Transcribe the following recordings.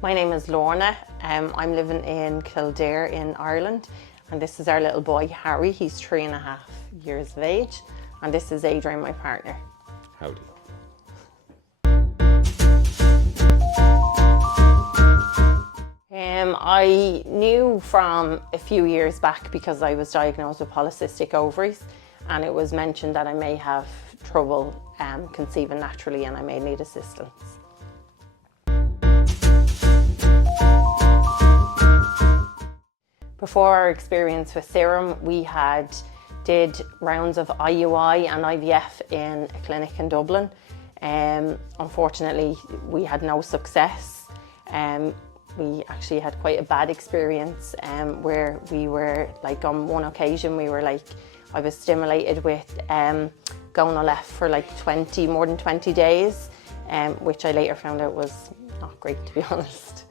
My name is Lorna. I'm living in Kildare in Ireland, and this is our little boy Harry. He's 3.5 years of age, and this is Adrian, my partner. Howdy. I knew from a few years back because I was diagnosed with polycystic ovaries, and it was mentioned that I may have trouble conceiving naturally and I may need assistance. Before our experience with Serum, we did rounds of IUI and IVF in a clinic in Dublin. Unfortunately, we had no success. We actually had quite a bad experience where we were like, on one occasion I was stimulated with Gonal-F for like more than 20 days, which I later found out was not great, to be honest.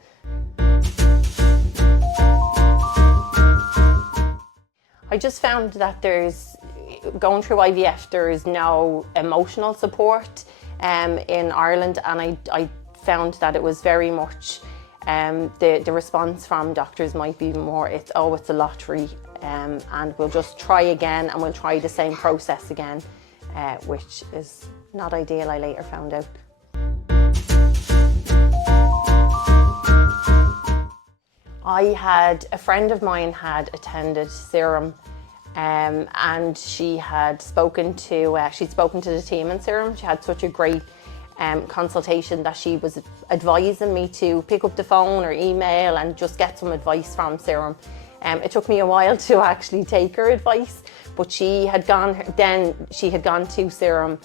I just found that going through IVF, there is no emotional support in Ireland, and I found that it was very much the response from doctors might be more, it's a lottery, and we'll just try again and we'll try the same process again, which is not ideal, I later found out. I had a friend of mine had attended Serum, and she had spoken to the team in Serum. She had such a great consultation that she was advising me to pick up the phone or email and just get some advice from Serum. It took me a while to actually take her advice, but she had gone to Serum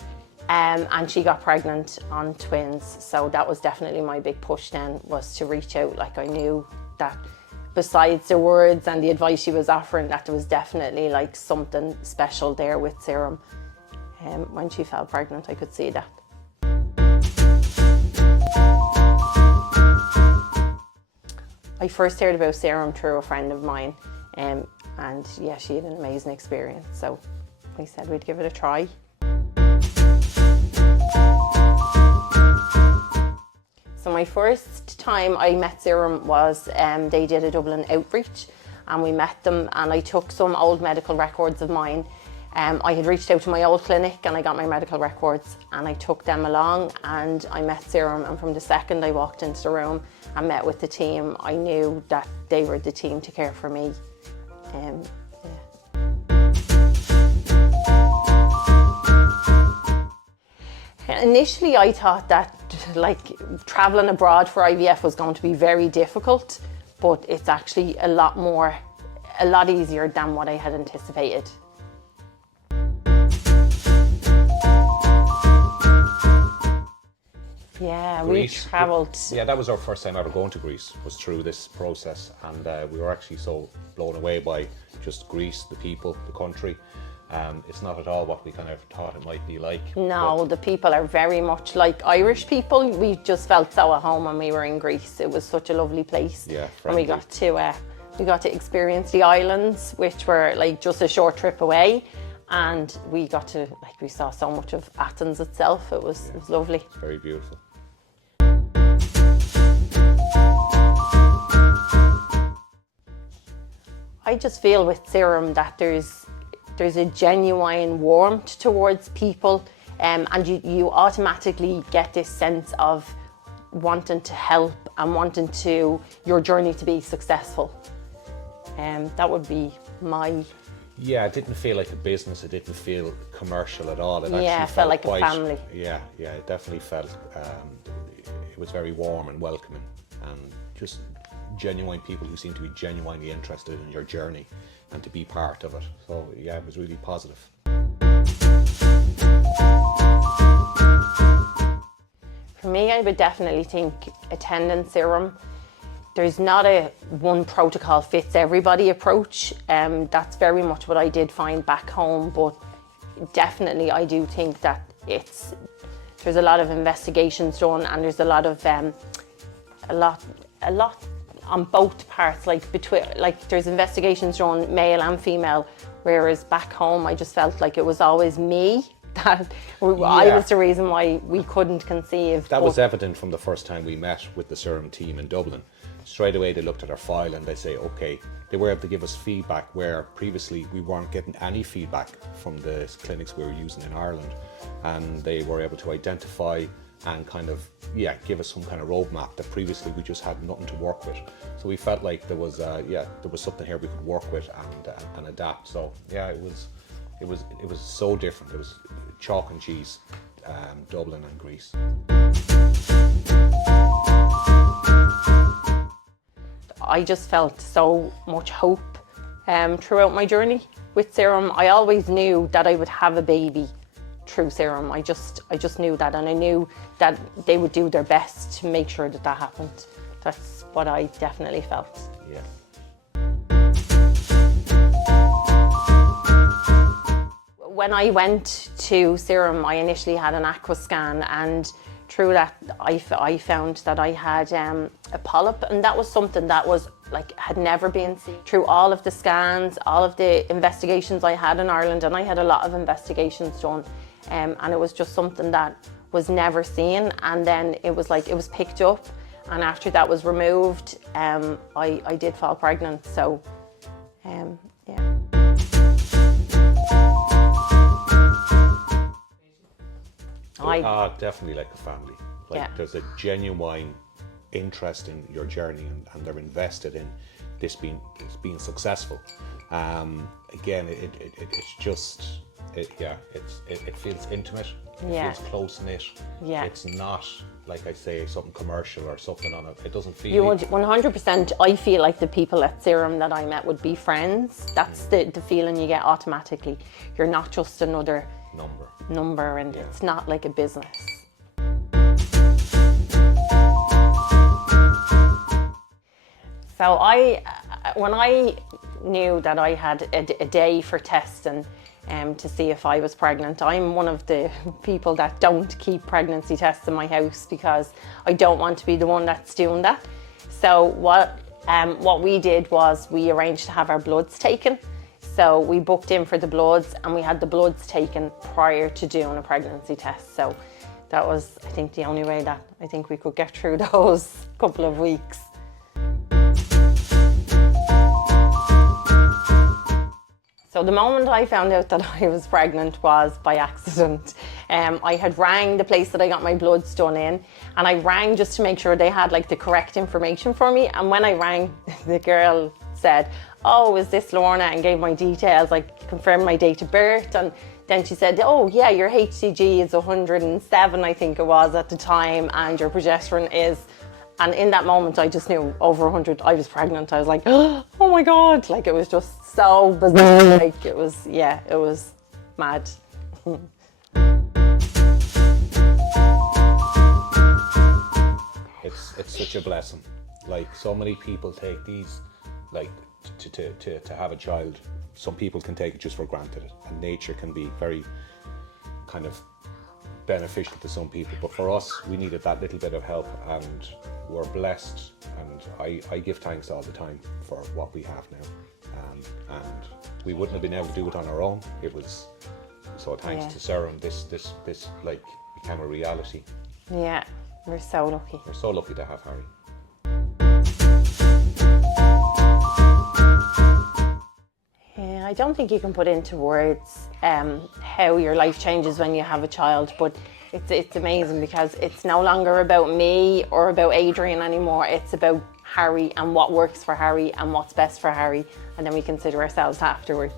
and she got pregnant on twins. So that was definitely my big push then, was to reach out. Like, I knew that besides the words and the advice she was offering, that there was definitely like something special there with Serum. When she fell pregnant, I could see that. I first heard about Serum through a friend of mine, and yeah, she had an amazing experience, so we said we'd give it a try. So my first time I met Serum was they did a Dublin outreach, and we met them, and I took some old medical records of mine. I had reached out to my old clinic and I got my medical records, and I took them along and I met Serum, and from the second I walked into the room and met with the team, I knew that they were the team to care for me. Yeah. Initially I thought that traveling abroad for IVF was going to be very difficult, but it's actually a lot easier than what I had anticipated. Yeah, we travelled. Yeah, that was our first time ever going to Greece, was through this process, and we were actually so blown away by just Greece, the people, the country. It's not at all what we kind of thought it might be like. No, the people are very much like Irish people. We just felt so at home when we were in Greece. It was such a lovely place. Yeah, friendly. And we got to experience the islands, which were like just a short trip away. And we saw so much of Athens itself. It was lovely. It's very beautiful. I just feel with Serum that there's a genuine warmth towards people, and you automatically get this sense of wanting to help and wanting your journey to be successful. That would be my... Yeah, it didn't feel like a business, it didn't feel commercial at all. It felt like a family. Yeah, it definitely felt, it was very warm and welcoming, and just genuine people who seem to be genuinely interested in your journey and to be part of it. So yeah, it was really positive. For me, I would definitely think attending Serum, there's not a one protocol fits everybody approach. That's very much what I did find back home, but definitely I do think that there's a lot of investigations done, and there's a lot on both parts, there's investigations done male and female, whereas back home I just felt like it was always me that I was the reason why we couldn't conceive. That was evident from the first time we met with the Serum team in Dublin. Straight away they looked at our file and they say, okay, they were able to give us feedback where previously we weren't getting any feedback from the clinics we were using in Ireland, and they were able to identify and kind of, give us some kind of roadmap that previously we just had nothing to work with. So we felt like there was something here we could work with and adapt. So yeah, it was so different. It was chalk and cheese, Dublin and Greece. I just felt so much hope throughout my journey with Serum. I always knew that I would have a baby through Serum. I just knew that, and I knew that they would do their best to make sure that that happened. That's what I definitely felt. Yeah. When I went to Serum, I initially had an aqua scan, and through that I found that I had a polyp, and that was something that was had never been seen. Through all of the scans, all of the investigations I had in Ireland, and I had a lot of investigations done, and it was just something that was never seen. And then it was picked up, and after that was removed, I did fall pregnant. So yeah. Definitely like a family. There's a genuine interest in your journey, and they're invested in this being successful. Again, it feels intimate. It feels close knit. Yeah. It's not, like I say, something commercial or something on it. It doesn't feel. You 100%. I feel like the people at Serum that I met would be friends. That's the feeling you get automatically. You're not just another number, and it's not like a business. So when I knew that I had a day for testing to see if I was pregnant, I'm one of the people that don't keep pregnancy tests in my house because I don't want to be the one that's doing that. So what we did was we arranged to have our bloods taken. So we booked in for the bloods, and we had the bloods taken prior to doing a pregnancy test. So that was, I think, the only way that I think we could get through those couple of weeks. So the moment I found out that I was pregnant was by accident. I had rang the place that I got my bloods done in, and I rang just to make sure they had the correct information for me. And when I rang, the girl said, "Oh, is this Lorna?" and gave my details, confirmed my date of birth. And then she said, "Oh yeah, your HCG is 107, I think it was at the time, and your progesterone is..." And in that moment, I just knew over 100, I was pregnant. I was like, oh my God, it was just so bizarre. It was mad. It's such a blessing. So many people take these, to have a child. Some people can take it just for granted, and nature can be very kind of beneficial to some people, but for us, we needed that little bit of help, and we're blessed, and I give thanks all the time for what we have now, and we wouldn't have been able to do it on our own. It was so thanks to Serum, this became a reality. Yeah, we're so lucky. We're so lucky to have Harry. I don't think you can put into words how your life changes when you have a child, but it's amazing because it's no longer about me or about Adrian anymore. It's about Harry and what works for Harry and what's best for Harry, and then we consider ourselves afterwards.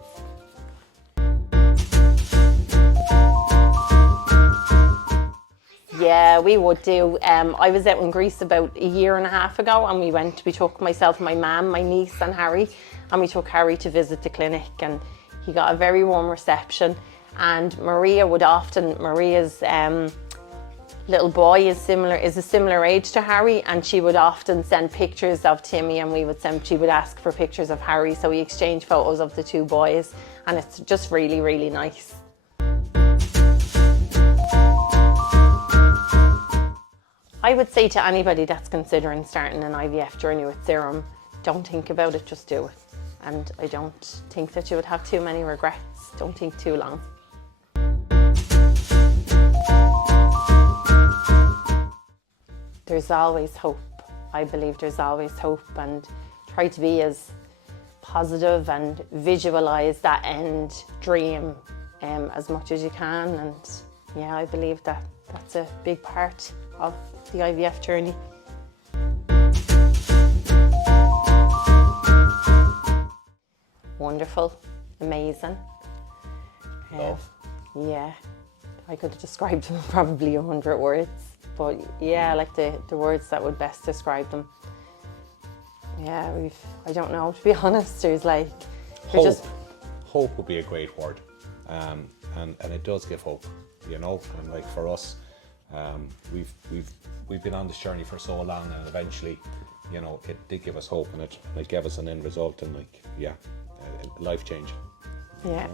Yeah, we would do. I was out in Greece about a year and a half ago, and we took myself, my mum, my niece and Harry, and we took Harry to visit the clinic, and he got a very warm reception. And Maria's little boy is a similar age to Harry, and she would often send pictures of Timmy, and she would ask for pictures of Harry, so we exchanged photos of the two boys, and it's just really, really nice. I would say to anybody that's considering starting an IVF journey with Serum, don't think about it, just do it. And I don't think that you would have too many regrets. Don't think too long. there's always hope. I believe there's always hope, and try to be as positive and visualize that end dream as much as you can. And yeah, I believe that that's a big part of the IVF journey. Wonderful, amazing. Love. Yeah, I could have described them probably 100 words, but yeah, like the words that would best describe them. Yeah, I don't know, to be honest. There's like, Hope. Hope would be a great word, and it does give hope, you know. And like for us, we've been on this journey for so long, and eventually, you know, it did give us hope, and it gave us an end result, and like, yeah, life changing. Yeah.